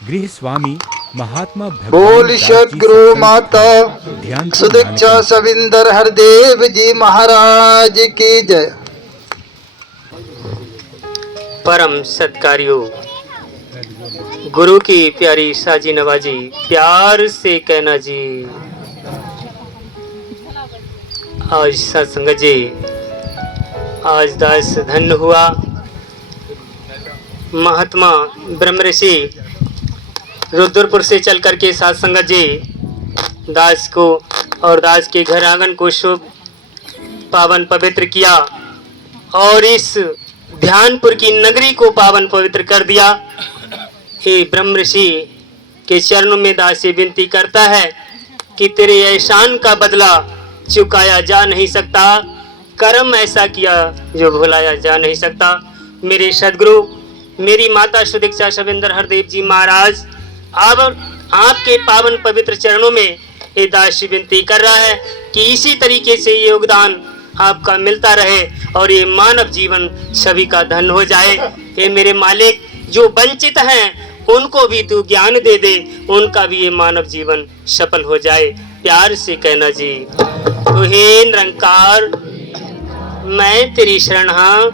गृह स्वामी महात्मा बोल भगवान दास जी सतगुरु माता ध्यान सुदीक्षा सविंदर हरदेव जी महाराज की जय। परम सत्कार्यों गुरु की प्यारी साजी नवाजी प्यार से कहना जी। आज सत्संग जी, आज दास धन्य हुआ। महात्मा ब्रह्म ऋषि रुद्रपुर से चल करके सत्संग जी दास को और दास के घर आंगन को शुभ पावन पवित्र किया और इस ध्यानपुर की नगरी को पावन पवित्र कर दिया। हे ब्रह्म ऋषि के चरणों में दास से विनती करता है कि तेरे एहसान का बदला चुकाया जा नहीं सकता, कर्म ऐसा किया जो भुलाया जा नहीं सकता। मेरे सदगुरु मेरी माता सुदीक्षा सविंदर हरदेव जी महाराज अब आपके पावन पवित्र चरणों में ये दास विनती कर रहा है कि इसी तरीके से योगदान आपका मिलता रहे और ये मानव जीवन सभी का धन हो जाए। हे मेरे मालिक, जो वंचित हैं उनको भी तू ज्ञान दे दे, उनका भी ये मानव जीवन सफल हो जाए। प्यार से कहना जी। तो हे निरंकार मैं तेरी शरण हाँ,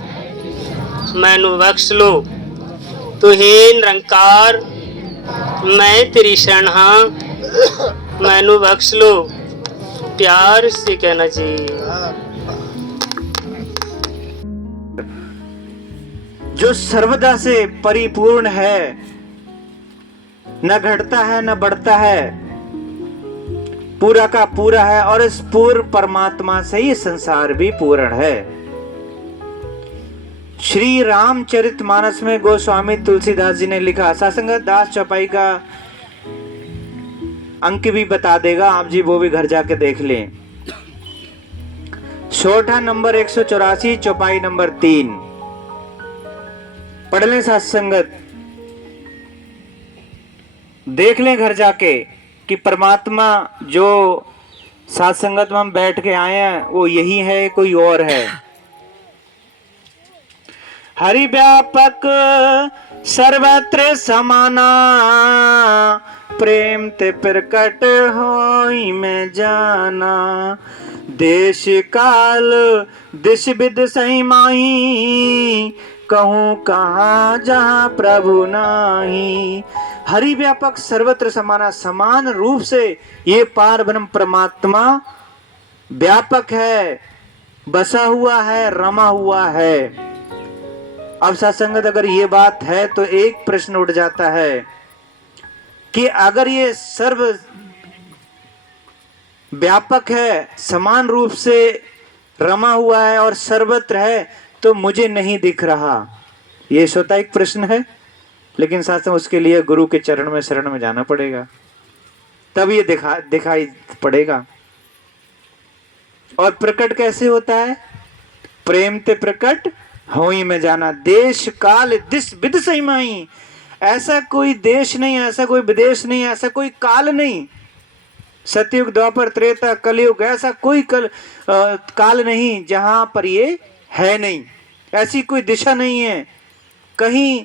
मैनू बख्श लो। तो हे निरंकार मैं तेरी शरण हाँ, मैनू बख्श लो। प्यार से कहना जी। जो सर्वदा से परिपूर्ण है, न घटता है न बढ़ता है, पूरा का पूरा है और इस पूर्ण परमात्मा से ही संसार भी पूर्ण है। श्री रामचरितमानस में गोस्वामी तुलसीदास जी ने लिखा, सत्संग दास चौपाई का अंक भी बता देगा, आप जी वो भी घर जाके देख लें। छोटा नंबर 184 चौपाई नंबर 3 पढ़ लें सत्संगत, देख लें घर जाके कि परमात्मा जो सत्संगत में हम बैठ के आए हैं वो यही है, कोई और है। हरि व्यापक सर्वत्र समाना, प्रेम ते प्रकट होई में जाना। देश काल दिश विद सही माही, कहूँ कहाँ जहाँ प्रभु नाही। हरि व्यापक सर्वत्र समाना, समान रूप से ये पार ब्रह्म परमात्मा व्यापक है, बसा हुआ है, रमा हुआ है। अब सत्संगत अगर ये बात है तो एक प्रश्न उठ जाता है कि अगर ये सर्व व्यापक है, समान रूप से रमा हुआ है और सर्वत्र है, तो मुझे नहीं दिख रहा। ये स्वतः एक प्रश्न है, लेकिन साथ में उसके लिए गुरु के चरण में शरण में जाना पड़ेगा, तब ये दिखाई पड़ेगा। और प्रकट कैसे होता है? प्रेम ते प्रकट होई में जाना। देश काल दिस विद सही माही, ऐसा कोई देश नहीं, ऐसा कोई विदेश नहीं, ऐसा कोई काल नहीं। सतयुग द्वापर त्रेता कलयुग, ऐसा कोई काल नहीं जहां पर ये है नहीं। ऐसी कोई दिशा नहीं है, कहीं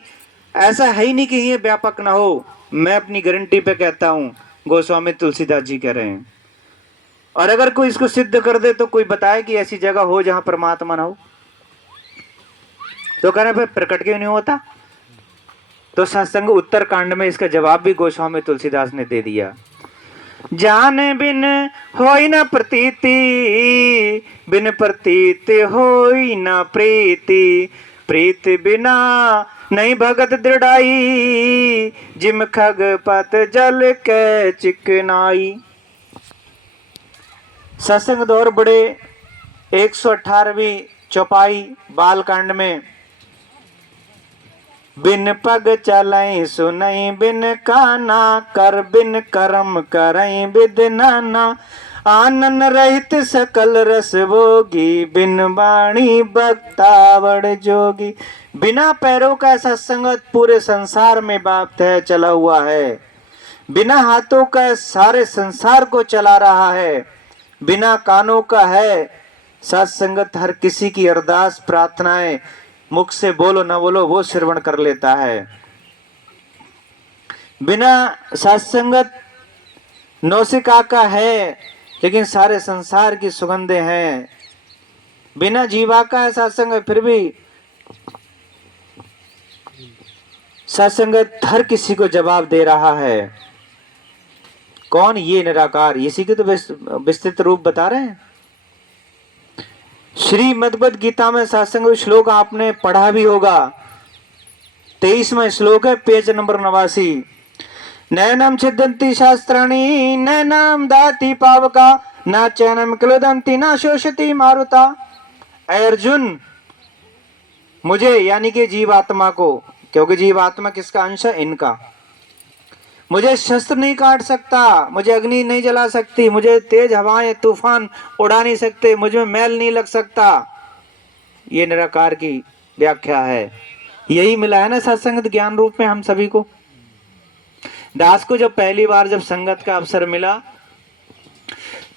ऐसा है ही नहीं कि ये व्यापक ना हो। मैं अपनी गारंटी पे कहता हूं, गोस्वामी तुलसीदास जी कह रहे हैं। और अगर कोई इसको सिद्ध कर दे तो कोई बताए कि ऐसी जगह हो जहां परमात्मा ना हो, तो कह रहे फिर प्रकट क्यों नहीं होता? तो सत्संग उत्तर कांड में इसका जवाब भी गोस्वामी तुलसीदास ने दे दिया। जाने बिन होई न प्रतीति, बिन प्रतीत होई न प्रीति। प्रीत बिना नहीं भगत दृढ़ाई, जिम खग पत जल के चिकनाई। सत्संग दौर बड़े 118वीं चौपाई बालकांड में, बिन पग चलई सुनई बिन काना, कर बिन कर्म करई विद नाना। आनन रहित सकल रस भोगी, बिन वाणी बक्तावड़ जोगी। बिना पैरों का सत्संगत पूरे संसार में व्याप्त है, चला हुआ है। बिना हाथों का सारे संसार को चला रहा है। बिना कानों का है सत्संगत, हर किसी की अरदास प्रार्थनाएं मुख से बोलो न बोलो वो श्रवण कर लेता है। बिना सत्संगत नौसिका का है, लेकिन सारे संसार की सुगंधे हैं। बिना जीवा का है सत्संग, फिर भी सत्संगत हर किसी को जवाब दे रहा है। कौन? ये निराकार, इसी के तो विस्तृत रूप बता रहे हैं। श्रीमद्भगवद गीता में सत्संग श्लोक आपने पढ़ा भी होगा। 23वां श्लोक है, पेज नंबर 89। नैनम छिदन्ति शास्त्राणि नैनम दाति पावका न चैनम क्लोदन्ति न शोषति मारुता। ऐ अर्जुन, मुझे यानी कि जीवात्मा को, क्योंकि जीवात्मा किसका अंश है? इनका। मुझे शस्त्र नहीं काट सकता, मुझे अग्नि नहीं जला सकती, मुझे तेज हवाएं तूफान उड़ा नहीं सकते, मुझे मैल नहीं लग सकता। ये निराकार की व्याख्या है। यही मिला है ना सत्संगत ज्ञान रूप में हम सभी को। दास को जब पहली बार जब संगत का अवसर मिला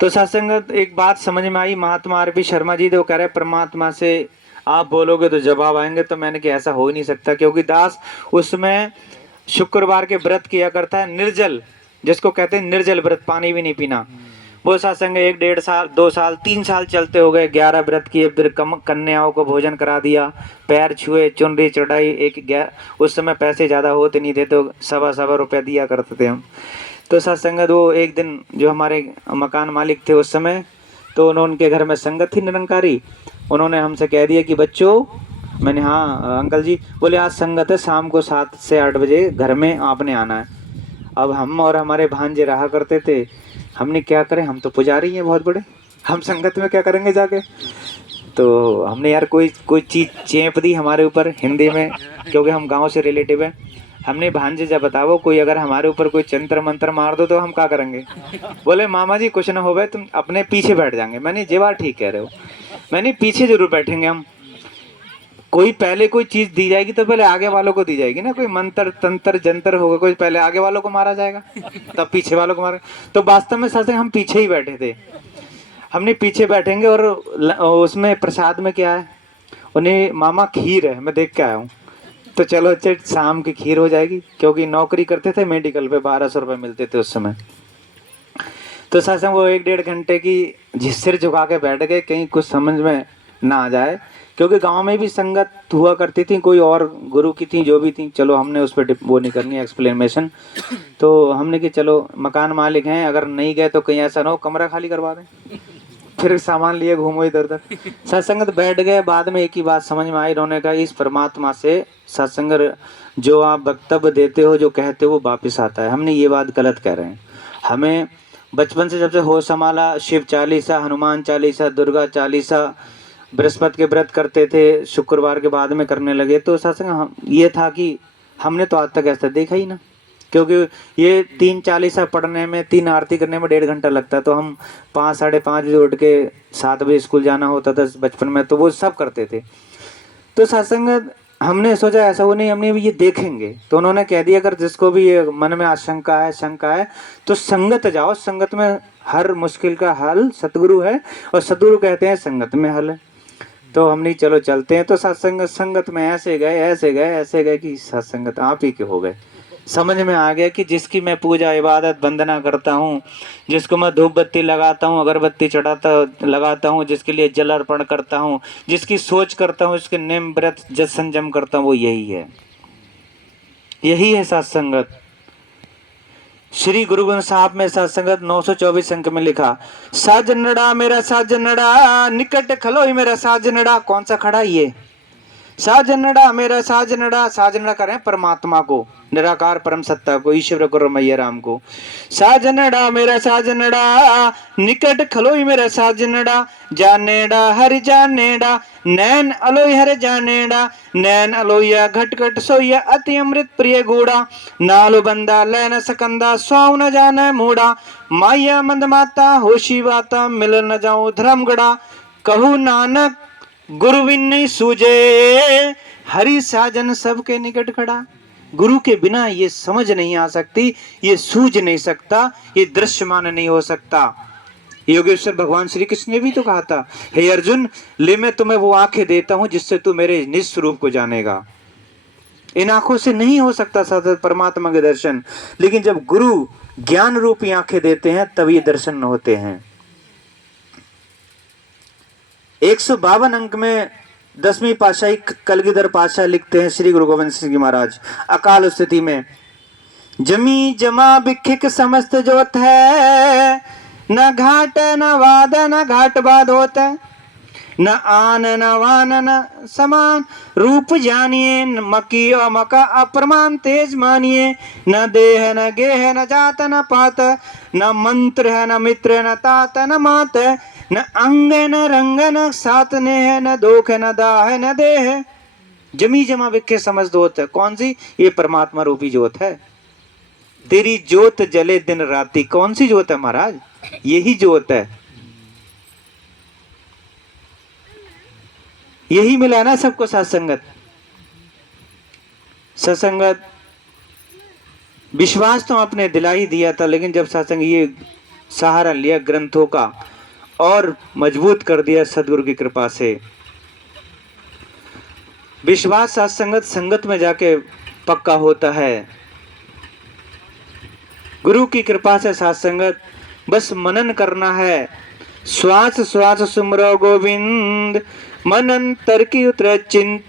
तो सत्संगत एक बात समझ में आई। महात्मा आर पी शर्मा जी तो कह रहे परमात्मा से आप बोलोगे तो जवाब आएंगे। तो मैंने कहा ऐसा हो ही नहीं सकता, क्योंकि दास उसमें शुक्रवार के व्रत किया करता है, निर्जल, जिसको कहते हैं निर्जल व्रत, पानी भी नहीं पीना। वो सत्संग 1 1.5 साल 2 साल 3 साल चलते हो गए। 11 व्रत किए, फिर कन्याओं को भोजन करा दिया, पैर छुए, चुनरी चढ़ाई। उस समय पैसे ज़्यादा होते नहीं थे, तो 1.25 रुपया दिया करते थे हम। तो सत्संगत वो एक दिन जो हमारे मकान मालिक थे उस समय, तो उनके घर में संगत थी निरंकारी। उन्होंने हमसे कह दिया कि बच्चों, मैंने हाँ अंकल जी। बोले आज संगत है, शाम को 7 से 8 बजे घर में आपने आना है। अब हम और हमारे भांजे रहा करते थे। हमने क्या करें, हम तो पुजारी हैं बहुत बड़े, हम संगत में क्या करेंगे जाके। तो हमने यार कोई चीज़ चेप दी हमारे ऊपर हिंदी में, क्योंकि हम गांव से रिलेटिव हैं। हमने भांजे जब बताओ कोई अगर हमारे ऊपर कोई चंत्र मंत्र मार दो तो हम क्या करेंगे। बोले मामा जी कुछ ना हो भाई, तुम अपने पीछे बैठ जाएंगे। मैंने जी बात ठीक कह रहे हो, मैंने पीछे जरूर बैठेंगे हम। कोई पहले कोई चीज दी जाएगी तो पहले आगे वालों को दी जाएगी ना। कोई मंत्र तंत्र जंतर होगा, कोई पहले आगे वालों को मारा जाएगा तब पीछे वालों को मारा। तो वास्तव में सच हम पीछे ही बैठे थे। हमने पीछे बैठेंगे और उसमें प्रसाद में क्या है, उन्हें मामा खीर है, मैं देख के आया हूँ। तो चलो अच्छा शाम की खीर हो जाएगी, क्योंकि नौकरी करते थे मेडिकल पे, 1200 रुपये मिलते थे उस समय। तो सच वो 1 1.5 घंटे की सिर झुका के बैठ गए, कहीं कुछ समझ में ना आ जाए। क्योंकि गांव में भी संगत हुआ करती थी, कोई और गुरु की थी जो भी थी। चलो हमने उस पर वो नहीं करनी एक्सप्लेनेशन। तो हमने कि चलो मकान मालिक हैं, अगर नहीं गए तो कहीं ऐसा ना हो कमरा खाली करवा दें, फिर सामान लिए घूमो इधर उधर। सत्संगत बैठ गए। बाद में एक ही बात समझ में आई, उन्होंने कहा इस परमात्मा से सत्संग जो आप वक्तव्य देते हो, जो कहते हो वो वापिस आता है। हमने ये बात गलत कह रहे हैं। हमें बचपन से जब से होश संभाला, शिव चालीसा, हनुमान चालीसा, दुर्गा चालीसा, बृहस्पति के व्रत करते थे, शुक्रवार के बाद में करने लगे। तो सत्संग ये था कि हमने तो आज तक ऐसा देखा ही ना, क्योंकि ये 3 चालीसा पढ़ने में, 3 आरती करने में 1.5 घंटा लगता है। तो हम 5 साढ़े 5 बजे उठ के 7 बजे स्कूल जाना होता था बचपन में, तो वो सब करते थे। तो सत्संग हमने सोचा ऐसा वो नहीं, हमने भी ये देखेंगे। तो उन्होंने कह दिया अगर जिसको भी ये मन में आशंका है, शंका है, तो संगत जाओ, संगत में हर मुश्किल का हल सतगुरु है, और सतगुरु कहते हैं संगत में हल है। तो हमने चलो चलते हैं। तो संगत में ऐसे गए कि सत्संगत आप ही के हो गए। समझ में आ गया कि जिसकी मैं पूजा इबादत वंदना करता हूँ, जिसको मैं धूप बत्ती लगाता हूँ, अगरबत्ती लगाता हूँ, जिसके लिए जल अर्पण करता हूँ, जिसकी सोच करता हूँ, इसके नेम व्रत जस संयम करता हूँ, वो यही है सत्संगत। श्री गुरु ग्रंथ साहब में सत्संगत 924 अंक में लिखा, साजनड़ा मेरा साजनड़ा, निकट खलोई मेरा साजनड़ा। कौन सा खड़ा ये? साजनड़ा मेरा साजनड़ा। साजनड़ा करें परमात्मा को, निराकार परम सत्ता को, ईश्वर को, रमैया राम को। साजनड़ा मेरा साजनड़ा, निकट खलोई मेरा साजनड़ा। जानेड़ा हरि जानेड़ा, नैन अलोई हर जानेड़ा। नैन अलोया घट घट सोया, अति अमृत प्रिय गूढ़ा। नालो बंदा लैन सकंदा, स्वाऊ न जाने मूढ़ा। माया मंद माता होशी बाता, मिल न जाऊं धर्म गड़ा। कहू नानक गुरु बिन नहीं सूझे, हरि साजन सबके निकट खड़ा। गुरु के बिना ये समझ नहीं आ सकती, ये सूझ नहीं सकता, ये दृश्यमान नहीं हो सकता। योगेश्वर भगवान श्री कृष्ण ने भी तो कहा था, हे अर्जुन ले मैं तुम्हें वो आंखें देता हूं जिससे तू मेरे निज स्वरूप को जानेगा। इन आंखों से नहीं हो सकता सतत परमात्मा के दर्शन, लेकिन जब गुरु ज्ञान रूपी आंखें देते हैं तब ये दर्शन होते हैं। 152 अंक में 10वीं पातशाही कलगीधर पातशाह लिखते हैं, श्री गुरु गोविंद सिंह जी महाराज अकाल स्थिति में, जमी जमा बिखिक समस्त जोत है, न घाट न वाद न घाट बाद होत है, न आन न वान न समान रूप जानिए, न मकी और मका अप्रमाण तेज मानिए, न देह न गेह न जात न पात, न मंत्र है न मित्र न तात न मात, न अंग न रंग न सात नेह, न दोख न दाह न देह, जमी जमा विखे समझ दोत है। कौन सी? ये परमात्मा रूपी जोत है। तेरी जोत जले दिन राती। कौन सी जोत है महाराज? यही जोत है। यही मिला ना सबको सत्संगत। सत्संगत विश्वास तो आपने दिला ही दिया था, लेकिन जब सत्संग ये सहारा लिया ग्रंथों का और मजबूत कर दिया सदगुरु की कृपा से। विश्वास सत्संगत संगत में जाके पक्का होता है। गुरु की कृपा से सत्संगत बस मनन करना है। श्वास श्वास सुमरो गोविंद, मनन तर की उतर चिंत।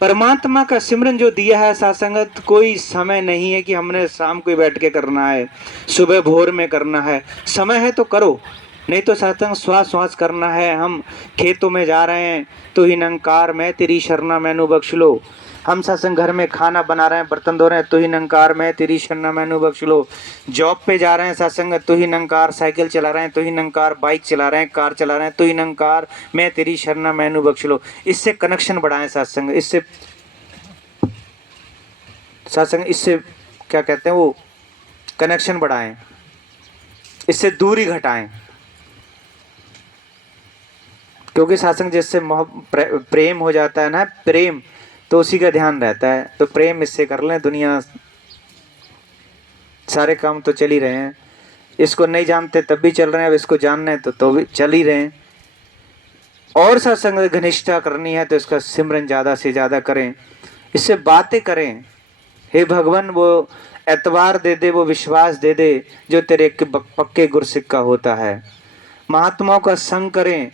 परमात्मा का सिमरन जो दिया है सत्संगत, कोई समय नहीं है कि हमने शाम को बैठ के करना है, सुबह भोर में करना है। समय है तो करो, नहीं तो सत्संग श्वास श्वास करना है। हम खेतों में जा रहे हैं तो ही नंकार मैं तेरी शरणा मैनू बख्श लो। हम सत्संग घर में खाना बना रहे हैं, बर्तन धो रहे हैं तो ही नंकार मैं तेरी शरणा मैनू बख्श लो। जॉब पे जा रहे हैं सत्संग तो ही नंकार, साइकिल चला रहे हैं तो ही नंकार, बाइक चला रहे हैं, कार चला रहे हैं तो ही नंकार मैं तेरी शरणा मैनू बख्श लो। इससे कनेक्शन बढ़ाएं सत्संग, इससे सत्संग, इससे क्या कहते हैं वो कनेक्शन बढ़ाएं, इससे दूरी घटाएं। क्योंकि सत्संग जिससे प्रेम हो जाता है ना, प्रेम, तो उसी का ध्यान रहता है। तो प्रेम इससे कर लें। दुनिया सारे काम तो चल ही रहे हैं, इसको नहीं जानते तब भी चल रहे हैं, अब इसको जानना है तो भी चल ही रहे हैं। और सत्संग घनिष्ठता करनी है तो इसका सिमरन ज़्यादा से ज़्यादा करें, इससे बातें करें। हे भगवान वो एतवार दे दे, वो विश्वास दे दे जो तेरे पक्के गुरसिक्का होता है। महात्माओं का संग करें।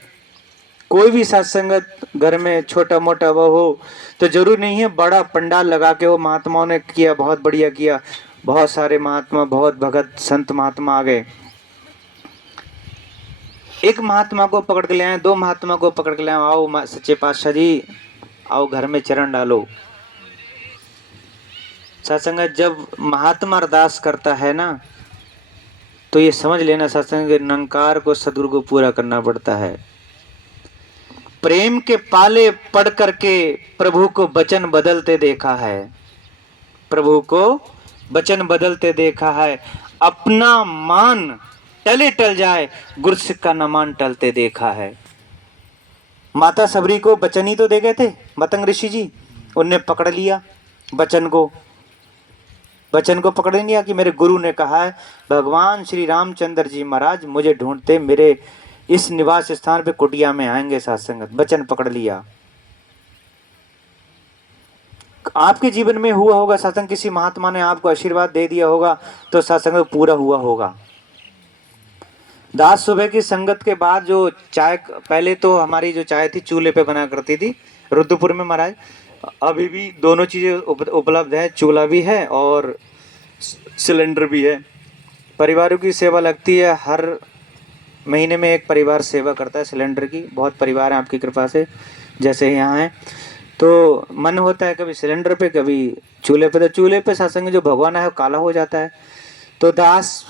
कोई भी सत्संगत घर में छोटा मोटा वो हो तो जरूर नहीं है बड़ा पंडाल लगा के, वो महात्माओं ने किया, बहुत बढ़िया किया, बहुत सारे महात्मा, बहुत भगत संत महात्मा आ गए। एक महात्मा को पकड़ के ले आए, 2 महात्मा को पकड़ के ले आए, आओ सच्चे पातशाह जी आओ घर में चरण डालो। सत्संगत जब महात्मा अरदास करता है ना तो ये समझ लेना सत्संग नंकार को सदगुरु को पूरा करना पड़ता है। प्रेम के पाले पढ़ करके प्रभु को वचन बदलते देखा है, प्रभु को वचन बदलते देखा है। अपना मान टले टल जाए, गुरसिक्का न मान टलते देखा है। माता सबरी को वचन ही तो दे गए थे मतंग ऋषि जी, उनने पकड़ लिया वचन को, वचन को पकड़ लिया कि मेरे गुरु ने कहा है, भगवान श्री रामचंद्र जी महाराज मुझे ढूंढते मेरे इस निवास स्थान पे कुटिया में आएंगे सत्संगत। वचन पकड़ लिया। आपके जीवन में हुआ होगा सत्संग, किसी महात्मा ने आपको आशीर्वाद दे दिया होगा तो सत्संग पूरा हुआ होगा। दास सुबह की संगत के बाद जो चाय, पहले तो हमारी जो चाय थी चूल्हे पे बना करती थी रुद्रपुर में महाराज, अभी भी दोनों चीज़ें उपलब्ध है, चूल्हा भी है और सिलेंडर भी है। परिवारों की सेवा लगती है, हर महीने में एक परिवार सेवा करता है सिलेंडर की। बहुत परिवार है आपकी कृपा से, जैसे यहाँ है। तो मन होता है कभी सिलेंडर पे कभी चूल्हे पे, तो चूल्हे पे सत्संग जो भगवान है वो काला हो जाता है। तो दास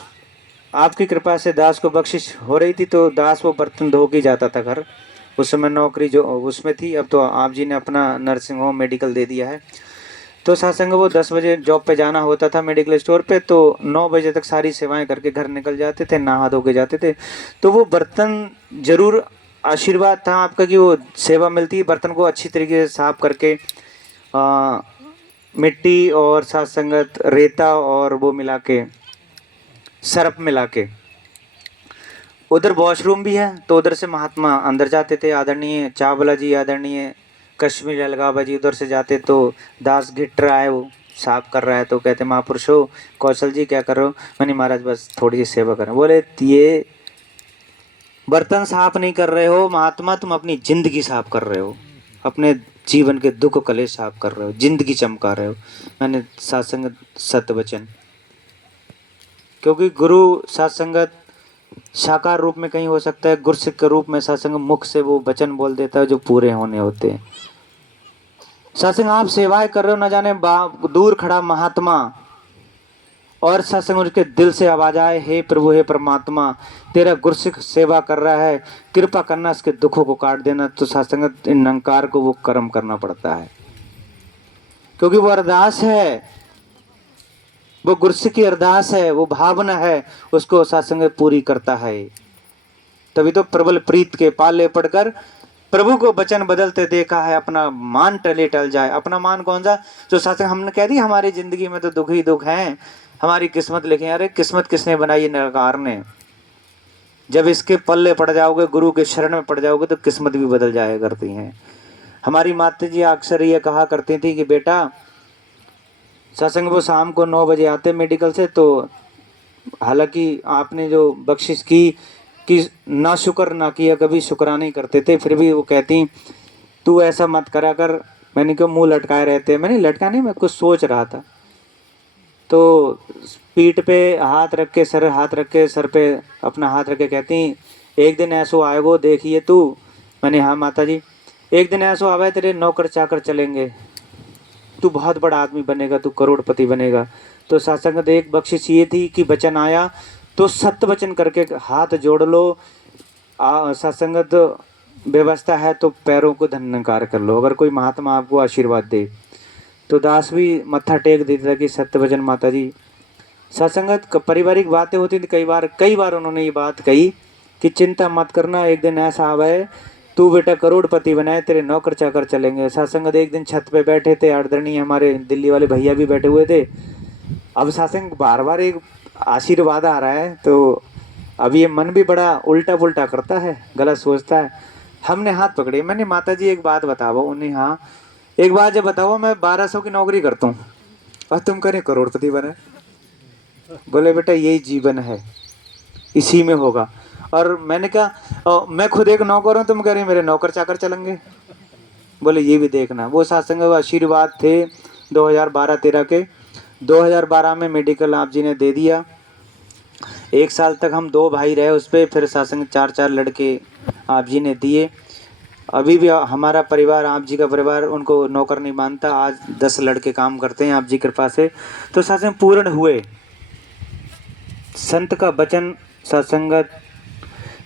आपकी कृपा से दास को बख्शिश हो रही थी, तो दास वो बर्तन धो के जाता था घर। उस समय नौकरी जो उसमें थी, अब तो आप जी ने अपना नर्सिंग होम मेडिकल दे दिया है। तो सत्संग वो 10 बजे जॉब पे जाना होता था मेडिकल स्टोर पे, तो 9 बजे तक सारी सेवाएं करके घर निकल जाते थे, नहा धो के जाते थे। तो वो बर्तन जरूर आशीर्वाद था आपका कि वो सेवा मिलती है। बर्तन को अच्छी तरीके से साफ करके मिट्टी और सत्संगत रेता और वो मिला के, सरफ मिला के, उधर वॉशरूम भी है तो उधर से महात्मा अंदर जाते थे। आदरणीय चावला जी, आदरणीय कश्मीर अलगावा जी उधर से जाते तो दास घिट रहा है, वो साफ कर रहा है, तो कहते महापुरुष हो कौशल जी क्या कर रहे हो? मैंने महाराज बस थोड़ी सी सेवा करें। बोले ये बर्तन साफ नहीं कर रहे हो महात्मा, तुम अपनी जिंदगी साफ कर रहे हो, अपने जीवन के दुख कलेश साफ कर रहे हो, जिंदगी चमका रहे हो। मैंने सत्संग सत्य वचन, क्योंकि गुरु सत्संगत साकार रूप में कहीं हो सकता है, गुरसिक के रूप में सत्संग मुख से वो वचन बोल देता है जो पूरे होने होते हैं। सत्संग आप सेवाएं कर रहे हो, न जाने दूर खड़ा महात्मा और सत्संग उसके दिल से आवाज आए, हे प्रभु हे परमात्मा तेरा गुरसिक सेवा कर रहा है, कृपा करना इसके दुखों को काट देना, तो सत्संग इन अहंकार को वो कर्म करना पड़ता है, क्योंकि वो अरदास है, वो गुरसिक की अरदास है, वो भावना है, उसको सत्संग पूरी करता है। तभी तो प्रबल प्रीत के पाले पड़कर प्रभु को वचन बदलते देखा है, अपना मान टले टल जाए। अपना मान कौन सा? जो सत्संग हमने कह दी हमारी जिंदगी में तो दुख ही दुख हैं, हमारी किस्मत लिखे। अरे किस्मत किसने बनाई? निराकार ने। जब इसके पल्ले पड़ जाओगे, गुरु के शरण में पड़ जाओगे, तो किस्मत भी बदल जाया करती हैं। हमारी माता जी अक्सर ये कहा करती थी कि बेटा सत्संग वो शाम को 9 बजे आते मेडिकल से, तो हालांकि आपने जो बख्शिश की कि ना शुक्र ना किया, कभी शुक्राना नहीं करते थे, फिर भी वो कहती तू ऐसा मत करा कर। मैंने क्यों मुंह लटकाए रहते? मैंने लटका नहीं, मैं कुछ सोच रहा था। तो पीठ पे हाथ रख के, हाथ रख के सर पे अपना हाथ रख के कहती एक दिन ऐसो आएगो देखिए तू। मैंने हाँ माता जी, एक दिन ऐसो आवे तेरे नौकर चाकर चलेंगे, तू बहुत बड़ा आदमी बनेगा, तू करोड़पति बनेगा। तो सत्संग एक बख्शिश ये थी कि वचन आया तो सत्य वचन करके हाथ जोड़ लो। सत्संगत व्यवस्था है तो पैरों को धन्यकार कर लो। अगर कोई महात्मा आपको आशीर्वाद दे तो दास भी मत्था टेक देता था कि सत्य वचन माता जी। सत्संगत पारिवारिक बातें होती थी, कई बार उन्होंने ये बात कही कि चिंता मत करना, एक दिन ऐसा आवे तू बेटा करोड़पति बनाए, तेरे नौकर चाकर चलेंगे। सत्संग एक दिन छत पे बैठे थे, आदरणीय हमारे दिल्ली वाले भैया भी बैठे हुए थे। अब सत्संग बार बार एक आशीर्वाद आ रहा है, तो अब ये मन भी बड़ा उल्टा पुल्टा करता है, गलत सोचता है। हमने हाथ पकड़े, मैंने माता जी एक बात बताओ। उन्हें हाँ एक बात जब बताओ, मैं 1200 की नौकरी करता हूँ और तुम करें करोड़पति बने। बोले बेटा यही जीवन है, इसी में होगा। और मैंने कहा मैं खुद एक नौकर हूँ, तुम कह रहे मेरे नौकर चाकर चलेंगे। बोले ये भी देखना। वो सत्संग आशीर्वाद थे 2012-13 के। 2012 में मेडिकल आप जी ने दे दिया। 1 साल तक हम 2 भाई रहे उस पर, फिर सत्संग 4 लड़के आप जी ने दिए। अभी भी हमारा परिवार, आप जी का परिवार उनको नौकर नहीं मानता। आज 10 लड़के काम करते हैं आप जी कृपा से। तो सत्संग पूर्ण हुए। संत का वचन सत्संगत,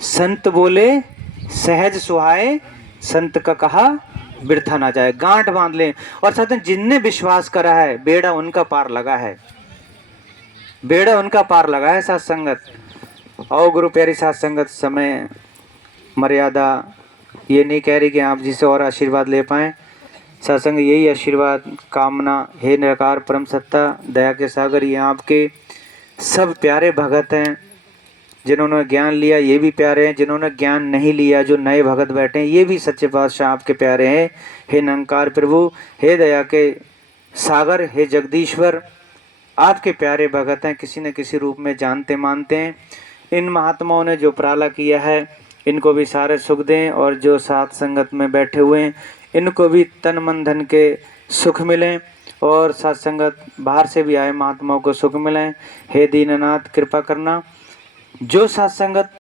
संत बोले सहज सुहाए, संत का कहा बिरथा ना जाए। गांठ बांध लें। और सत्संग जिनने विश्वास करा है, बेड़ा उनका पार लगा है, बेड़ा उनका पार लगा है सत्संगत। और गुरु प्यारी सत्संगत, समय मर्यादा ये नहीं कह रही कि आप जिसे और आशीर्वाद ले पाएँ। सत्संग यही आशीर्वाद कामना। हे निराकार परम सत्ता दया के सागर, ये आपके सब प्यारे भगत हैं। जिन्होंने ज्ञान लिया ये भी प्यारे हैं, जिन्होंने ज्ञान नहीं लिया जो नए भगत बैठे हैं ये भी सच्चे पातशाह आपके प्यारे हैं। हे निरंकार प्रभु, हे दया के सागर, हे जगदीश्वर, आपके प्यारे भगत हैं, किसी न किसी रूप में जानते मानते हैं। इन महात्माओं ने जो प्राला किया है इनको भी सारे सुख दें, और जो साथ संगत में बैठे हुए हैं इनको भी तन मन धन के सुख मिलें, और सत्संगत बाहर से भी आए महात्माओं को सुख मिलें। हे दीननाथ कृपा करना। जो सत्संगत